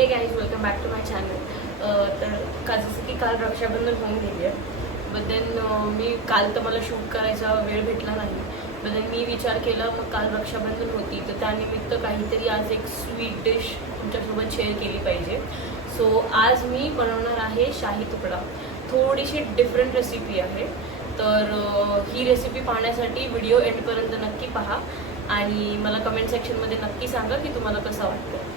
हे guys welcome back to my channel. तर जसं की काल रक्षाबंधन होऊन गेली आहे, बट देन मी काल तर मला शूट करायचा वेळ भेटला नाही. बट देन मी विचार केला, मग काल रक्षाबंधन होती तर त्यानिमित्त काहीतरी आज एक स्वीट डिश तुमच्यासोबत शेअर केली पाहिजे. सो आज मी बनवणार आहे शाही तुकडा. थोडीशी डिफरंट रेसिपी आहे. तर ही रेसिपी पाहण्यासाठी व्हिडिओ एंडपर्यंत नक्की पहा आणि मला कमेंट सेक्शनमध्ये नक्की सांगा की तुम्हाला कसं वाटतं.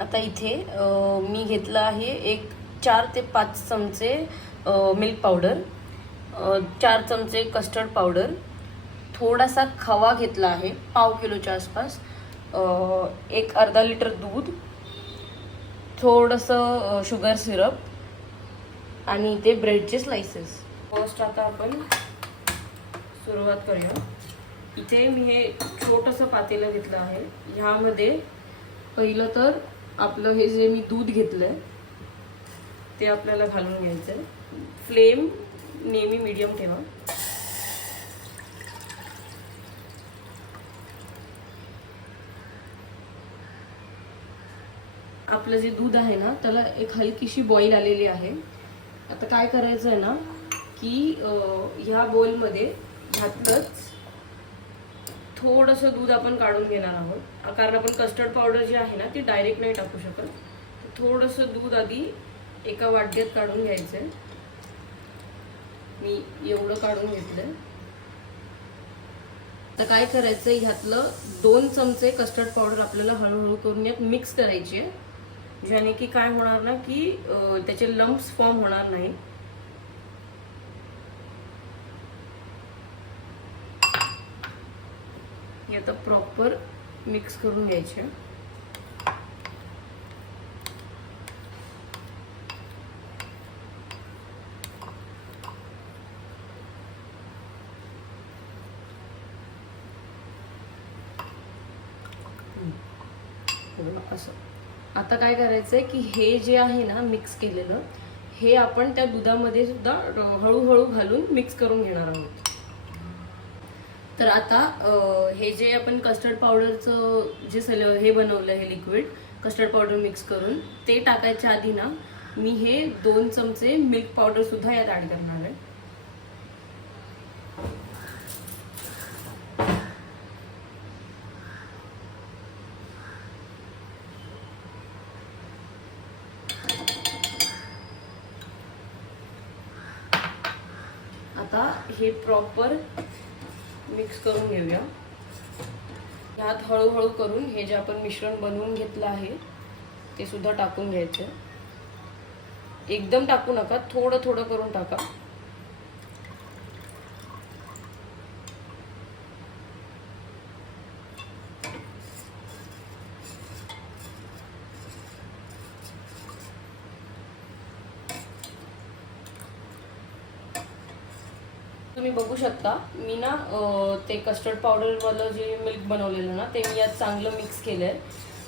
आता इथे मी घेतलं आहे एक 4 ते 5 चमचे मिल्क पावडर, 4 चमचे कस्टर्ड पावडर, थोडासा खवा घेतला आहे 1/2 किलोच्या आसपास, एक अर्धा लिटर दूध, थोडंसं शुगर सिरप आणि इथे ब्रेडचे स्लाइसेस. फर्स्ट आता आपण सुरुवात करूया. इथे मी हे छोटंसं पातेलं घेतलं आहे. ह्यामध्ये पहिलं तर आपलं हे जे मी दूध घेतलंय ते आपल्याला घालून घ्यायचंय. फ्लेम नेहमी मीडियम ठेवा. आपलं जे दूध आहे ना त्याला एक हलकीशी बॉईल आलेली आहे. आता काय करायचं आहे ना की ह्या बोलमध्ये घातलंच थोडंसं दूध आपण काढून घेणार आहोत, कारण आपण कस्टर्ड पावडर जी आहे ना ती डायरेक्ट नाही टाकू शकत. थोडंसं दूध आधी एका वाट्यात काढून घ्यायचं आहे. मी एवढं काढून घेतलंय. तर काय करायचं, ह्यातलं 2 चमचे कस्टर्ड पावडर आपल्याला हळूहळू करून यात मिक्स करायची आहे, ज्याने की काय होणार ना की त्याचे लंप्स फॉर्म होणार नाही. हे आता प्रॉपर मिक्स करून घ्यायचे. असं आता काय करायचंय की हे जे आहे ना मिक्स केलेलं, हे आपण त्या दुधामध्ये सुद्धा हळूहळू घालून मिक्स करून घेणार आहोत. तर आता हे जे आपण कस्टर्ड पावडरचं जे हे बनवलं आहे लिक्विड कस्टर्ड पावडर मिक्स करून, ते टाकायच्या आधी ना मी हे 2 चमचे मिल्क पावडर सुद्धा यात ऍड करणार आहे. आता हे प्रॉपर मिक्स करून घेऊया. ह्यात हळूहळू करून हे जे आपण मिश्रण बनवून घेतलं आहे ते सुद्धा टाकून घ्यायचं. एकदम टाकू नका, थोडं थोडं करून टाका. तुम्ही बघू शकता मी ना ते कस्टर्ड पावडरवालं जे मिल्क बनवलेलं ना ते मी यात चांगलं मिक्स केलं आहे.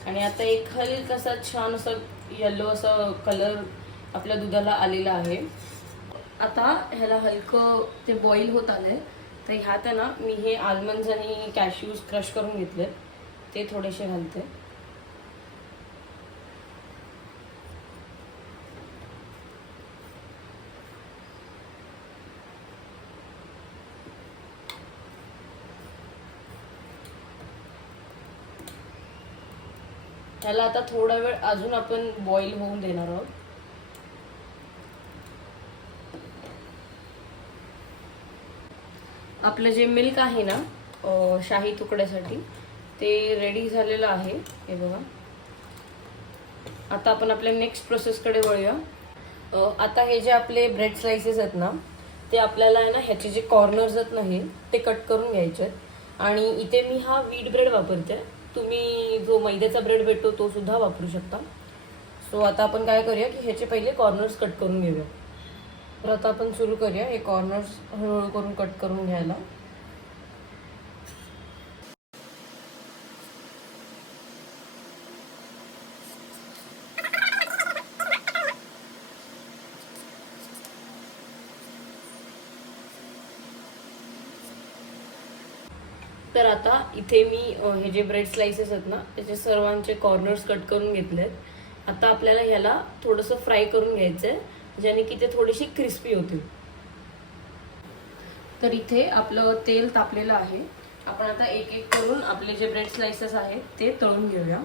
आणि आता एक हलकासा छान असं येलो असं कलर आपल्या दुधाला आलेला आहे. आता ह्याला हलकं ते बॉईल होत आलंय. तर ह्यात ना मी हे आल्मंड्स आणि कॅश्यूज क्रश करून घेतले, ते थोडेसे घालते. त्याला आता थोडा वेळ अजून आपण बॉईल होऊन देणार आहोत. आपलं जे मिल्क आहे ना शाही तुकड्यासाठी ते रेडी झालेलं आहे. हे बघा. आता आपण आपल्या नेक्स्ट प्रोसेसकडे वळूया. आता हे जे आपले ब्रेड स्लाइसेस आहेत ना ते आपल्याला आहे ना ह्याचे जे कॉर्नर्स आहेत ना हे ते कट करून घ्यायचे आहेत. आणि इथे मी हा व्हीट ब्रेड वापरते. तुम्ही जो मैद्याचा ब्रेड भेटतो तो सुद्धा वापरू शकता. सो आता आपण काय करूया की ह्याचे पहिले कॉर्नर्स कट करून घेऊया. तर आता आपण सुरू करूया हे कॉर्नर्स हळूहळू करून कट करून घ्यायला. तर आता इथे मी हे जे ब्रेड स्लाइसेस आहेत ना त्याचे सर्वांचे कॉर्नर्स कट करून घेतलेत। आता आपल्याला ह्याला थोडंसं फ्राय करून घ्यायचं आहे ज्याने की ते थोडीशी क्रिस्पी होतील। तर इथे आपलं तेल तापलेलं आहे। आपण आता एक एक करून आपले जे ब्रेड स्लाइसेस आहेत ते तळून घेऊया।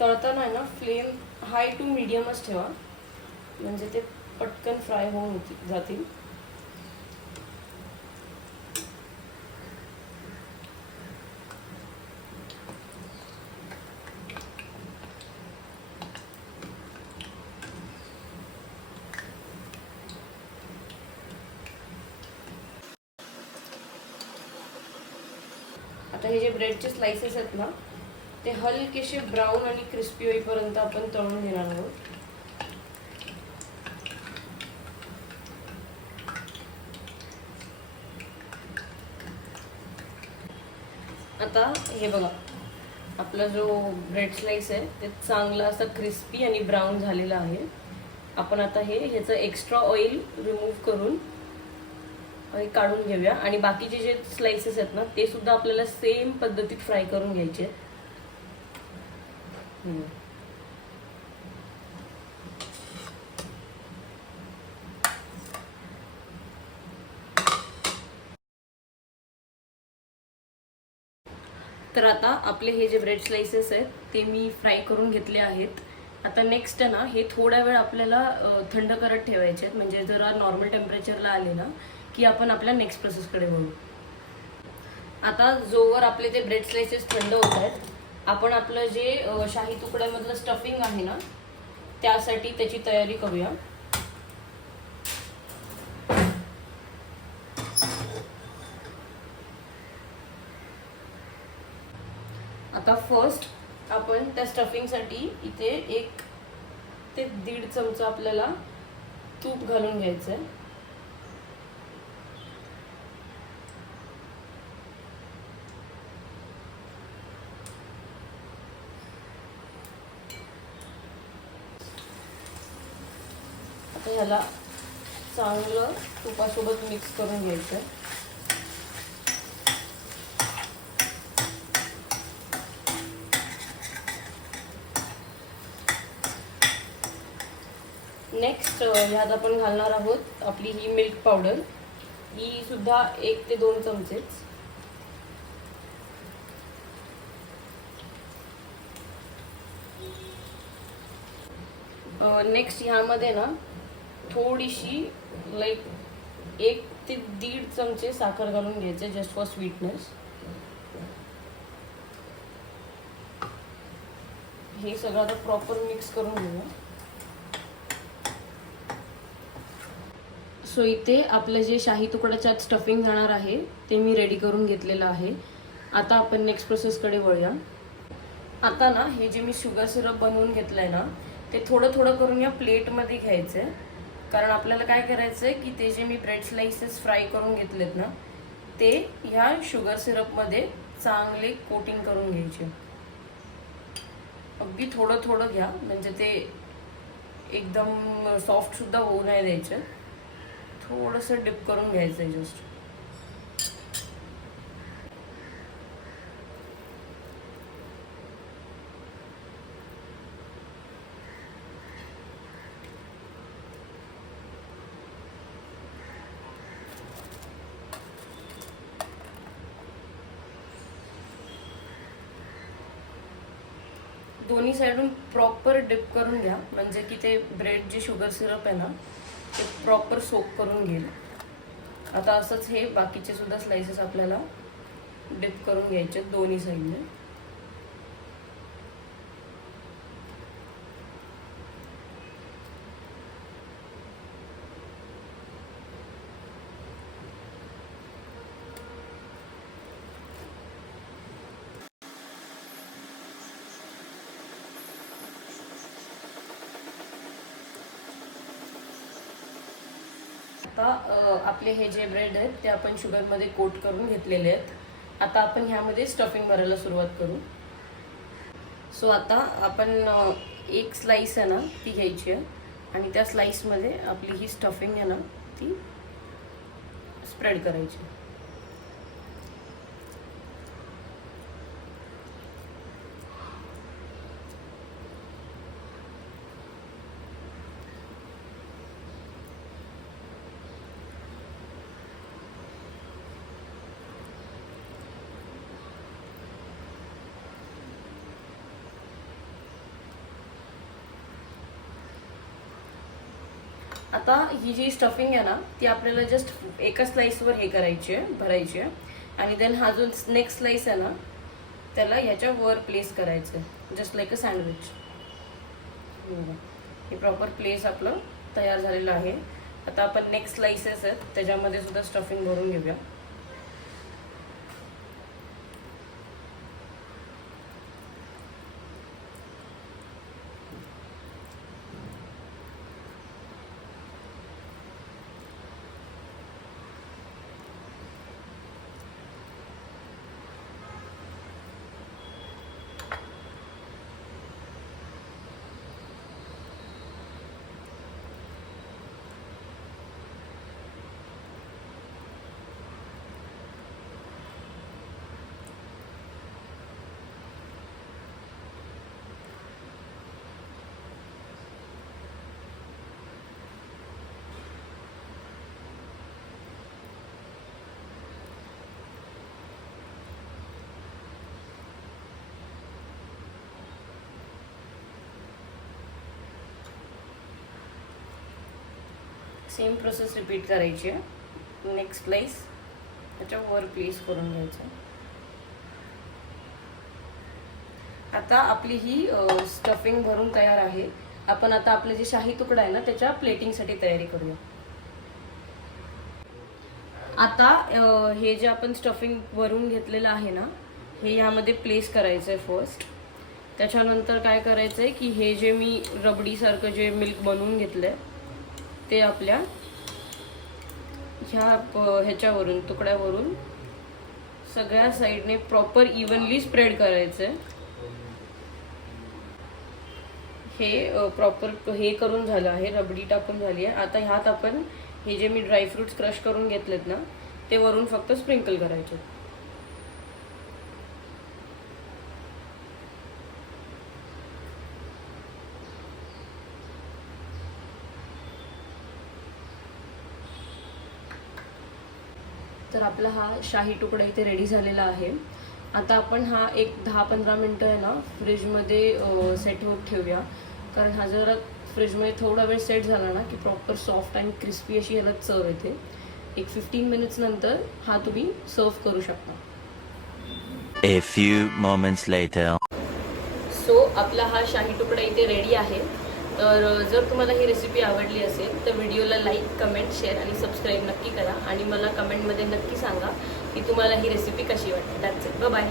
तळताना ना फ्लेम हाय टू मीडियमच ठेवा म्हणजे ते पटकन फ्राय होऊन जातील। आता हे जे ब्रेडचे स्लाइसेस आहेत ना ते हलकेसे ब्राऊन आणि क्रिस्पी होईपर्यंत आपण तळून घेणार आहोत। आता हे बघा आपला जो ब्रेड स्लाइस आहे ते चांगला असा क्रिस्पी आणि ब्राऊन झालेला आहे। आपण आता ह्याचं एक्स्ट्रा ऑइल रिमूव्ह करून काढून घेऊया आणि बाकीचे जे स्लाइसेस आहेत ना ते सुद्धा आपल्याला सेम पद्धतीत फ्राय करून घ्यायचे। तर आता आपले हे जे ब्रेड स्लाइसेस आहेत ते मी फ्राय करून घेतले आहेत। आता नेक्स्ट आहे ना हे थोडा वेळ आपल्याला थंड करत ठेवायचे आहेत म्हणजे जरा नॉर्मल टेम्परेचरला आले ना की आपण आपल्या नेक्स्ट प्रोसेसकडे वळू। आता जोवर आपले ते ब्रेड स्लाइसेस थंड होत आहेत आपण आपलं जे शाही तुकड्यामधलं स्टफिंग आहे ना त्यासाठी त्याची तयारी करूया। आता फर्स्ट आपण त्या स्टफिंगसाठी इथे 1 ते 1.5 चमचा आपल्याला तूप घालून घ्यायचं आहे। आता ह्याला चांगलं तुपासोबत मिक्स करून घ्यायचं आहे। नेक्स्ट ह्यात आपण घालणार आहोत आपली ही मिल्क पावडर, ही सुद्धा 1 ते 2 चमचेच। नेक्स्ट ह्यामध्ये ना थोडीशी लाईक 1 ते 1.5 चमचे साखर घालून घ्यायचे जस्ट फॉर स्वीटनेस। हे सगळं आता प्रॉपर मिक्स करून घेऊया। सो इथे आपलं जे शाही तुकड्याच्यात स्टफिंग जाणार आहे ते मी रेडी करून घेतलेलं आहे। आता आपण नेक्स्ट प्रोसेसकडे वळूया। आता ना हे जे मी शुगर सिरप बनवून घेतलंय ना ते थोडं थोडं करून या प्लेटमध्ये घ्यायचं आहे कारण आपल्याला काय करायचं आहे की ते जे मी ब्रेड स्लाइसेस फ्राय करून घेतलेत ना ते ह्या शुगर सिरपमध्ये चांगले कोटिंग करून घ्यायचे। अगदी थोडं थोडं घ्या म्हणजे ते एकदम सॉफ्ट सुद्धा होऊ नाही द्यायचं, थोडंसं डिप करून घ्यायचं आहे जस्ट। दोन्ही साइडून प्रॉपर डिप करून घ्या म्हणजे की ते ब्रेड जे शुगर सिरप आहे ना ते प्रॉपर सोक करून घेईल। आता असंच हे बाकीचे सुद्धा स्लाइसेस आपल्याला डिप करून घ्यायचे दोन्ही साइडने। आता आपले हे जे ब्रेड आहेत ते आपण शुगरमध्ये कोट करून घेतलेले आहेत। आता आपण ह्यामध्ये स्टफिंग भरायला सुरुवात करू। सो आता आपण 1 स्लाइस आहे ना ती घ्यायची आहे आणि त्या स्लाइसमध्ये आपली ही स्टफिंग आहे ना ती स्प्रेड करायची. आता ही जी स्टफिंग आहे ना ती आपल्याला जस्ट एका स्लाइसवर हे करायची आहे, भरायची आहे. आणि देन हा जो नेक्स्ट स्लाइस आहे ना त्याला ह्याच्या वर प्लेस करायचं आहे, जस्ट लाईक अ सँडविच. हे प्रॉपर प्लेस आपलं तयार झालेलं आहे. आता आपण नेक्स्ट स्लाइसेस आहेत त्याच्यामध्ये सुद्धा स्टफिंग भरून घेऊया. सेम प्रोसेस रिपीट करायची आहे. नेक्स्ट स्लाइस त्याच्या वर प्लेस करून घ्यायचं. आता आपली ही स्टफिंग भरून तयार आहे. आपण आता आपले जे शाही तुकडा आहे ना त्याच्या प्लेटिंगसाठी तयारी करूया. आता हे जे आपण स्टफिंग भरून घेतलेलं आहे ना हे यामध्ये प्लेस करायचं आहे फर्स्ट. त्याच्यानंतर काय करायचं आहे की हे जे मी रबडीसारखं जे मिल्क बनवून घेतलं आहे ते आपल्या ह्याच्यावरून तुकड्यावरून सगळ्या साईडने प्रॉपर इव्हनली स्प्रेड करायचं आहे. हे प्रॉपर हे करून झालं आहे, रबडी टाकून झाली आहे. आता ह्यात आपण हे जे मी ड्रायफ्रुट्स क्रश करून घेतलेत ना ते वरून फक्त स्प्रिंकल करायचे. तर आपला हा शाही तुकडा इथे रेडी झालेला आहे. आता आपण हा एक 10-15 मिनटं आहे ना फ्रीजमध्ये सेट होत ठेवूया. कारण हा जरा फ्रीजमध्ये थोडा वेळ सेट झाला ना की प्रॉपर सॉफ्ट आणि क्रिस्पी अशी याला चव येते. एक 15 मिनिट्स नंतर हा तुम्ही सर्व करू शकता. A few moments later. So आपला हा शाही तुकडा इथे रेडी आहे. तर जर तुम्हाला ही रेसिपी आवडली असेल तर व्हिडिओला लाईक, कमेंट, शेअर आणि सबस्क्राईब नक्की करा. आणि मला कमेंटमध्ये नक्की सांगा की तुम्हाला ही रेसिपी कशी वाटते. That's it. बाय.